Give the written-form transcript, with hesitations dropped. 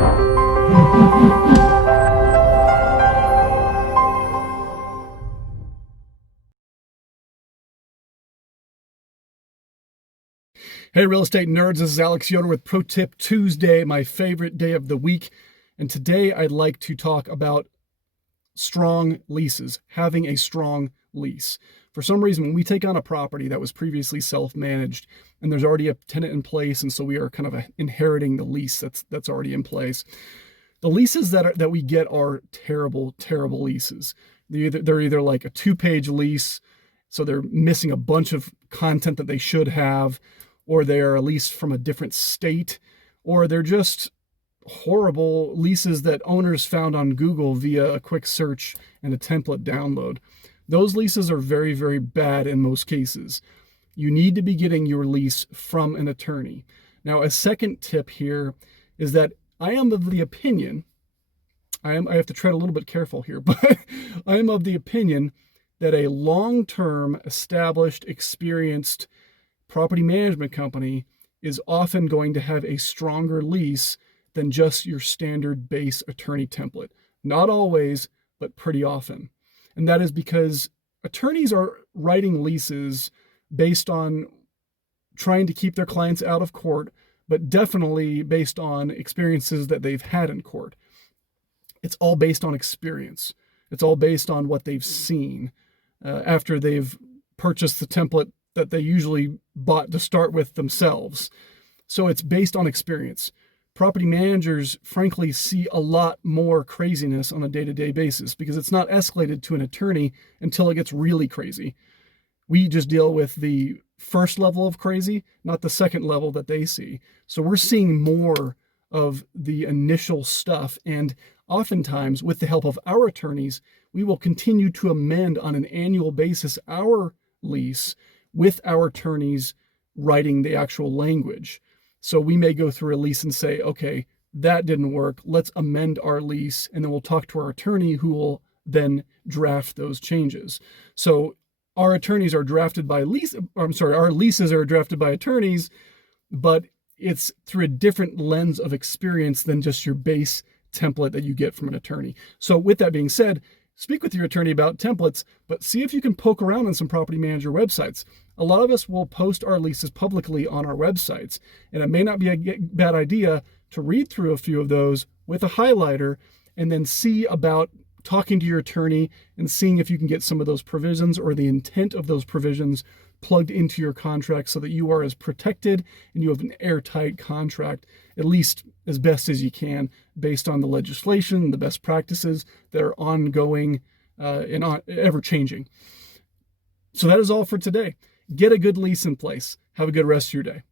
Hey, real estate nerds, this is Alex Yoder with Pro Tip Tuesday, my favorite day of the week. And today I'd like to talk about strong leases, having a strong lease. For some reason, when we take on a property that was previously self-managed and there's already a tenant in place, and so we are kind of inheriting the lease that's already in place. The leases that we get are terrible, terrible leases. They're either like a 2-page lease, so they're missing a bunch of content that they should have, or they're a lease from a different state, or they're just horrible leases that owners found on Google via a quick search and a template download. Those leases are very, very bad in most cases. You need to be getting your lease from an attorney. Now, a second tip here is that I am of the opinion, I have to tread a little bit careful here, but I am of the opinion that a long-term, established, experienced property management company is often going to have a stronger lease than just your standard base attorney template. Not always, but pretty often. And that is because attorneys are writing leases based on trying to keep their clients out of court, but definitely based on experiences that they've had in court. It's all based on experience. It's all based on what they've seen after they've purchased the template that they usually bought to start with themselves. So it's based on experience. Property managers, frankly, see a lot more craziness on a day-to-day basis because it's not escalated to an attorney until it gets really crazy. We just deal with the first level of crazy, not the second level that they see. So we're seeing more of the initial stuff, and oftentimes, with the help of our attorneys, we will continue to amend on an annual basis our lease with our attorneys writing the actual language. So we may go through a lease and say, okay, that didn't work. Let's amend our lease. And then we'll talk to our attorney who will then draft those changes. So our attorneys are drafted by our leases are drafted by attorneys, but it's through a different lens of experience than just your base template that you get from an attorney. So with that being said, speak with your attorney about templates, but see if you can poke around on some property manager websites. A lot of us will post our leases publicly on our websites, and it may not be a bad idea to read through a few of those with a highlighter and then see about talking to your attorney and seeing if you can get some of those provisions or the intent of those provisions plugged into your contract so that you are as protected and you have an airtight contract, at least as best as you can, based on the legislation, the best practices that are ongoing and ever-changing. So that is all for today. Get a good lease in place. Have a good rest of your day.